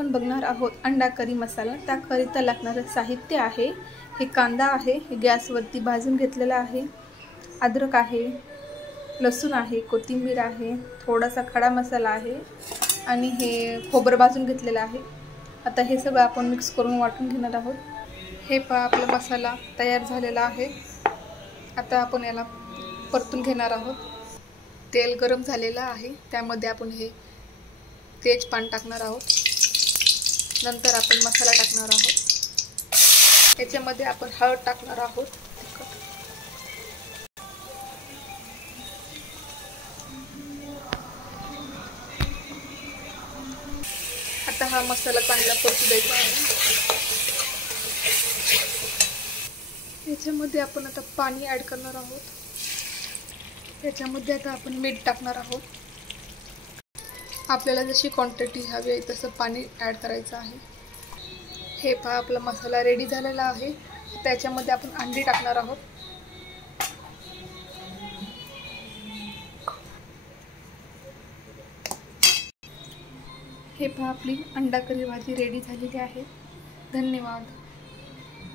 आपण बघणार आहोत अंडा करी मसाला। त्याकरिता लागणारे साहित्य आहे हे कांदा आहे, हे गॅसवरती भाजून घेतलेला आहे, अद्रक आहे, लसूण आहे, कोथिंबीर आहे, थोडासा खडा मसाला आहे आणि हे खोबरं भाजून घेतलेलं आहे। आता हे सगळं आपण मिक्स करून वाटून घेणार आहोत। हे पहा आपला मसाला तयार झालेला आहे। आता आपण याला परतून घेणार आहोत। तेल गरम झालेलं आहे, त्यामध्ये आपण हे तेजपान टाकणार आहोत। नंतर आपण मसाला टाकणार आहोत। याच्यामध्ये आपण हळद टाकणार आहोत। आता हा मसाला चांगला परतू द्यायचा आहे। याच्यामध्ये आपण आता पाणी ॲड करणार आहोत। याच्यामध्ये आता आपण मीठ टाकणार आहोत। आपल्याला जशी क्वांटिटी हवी आहे तसं पाणी ॲड करायचं आहे। हे पहा आपला मसाला रेडी झालेला आहे। त्याच्यामध्ये आपण अंडी टाकणार आहोत। हे पहा आपली अंडा करी भाजी रेडी झालेली आहे। धन्यवाद।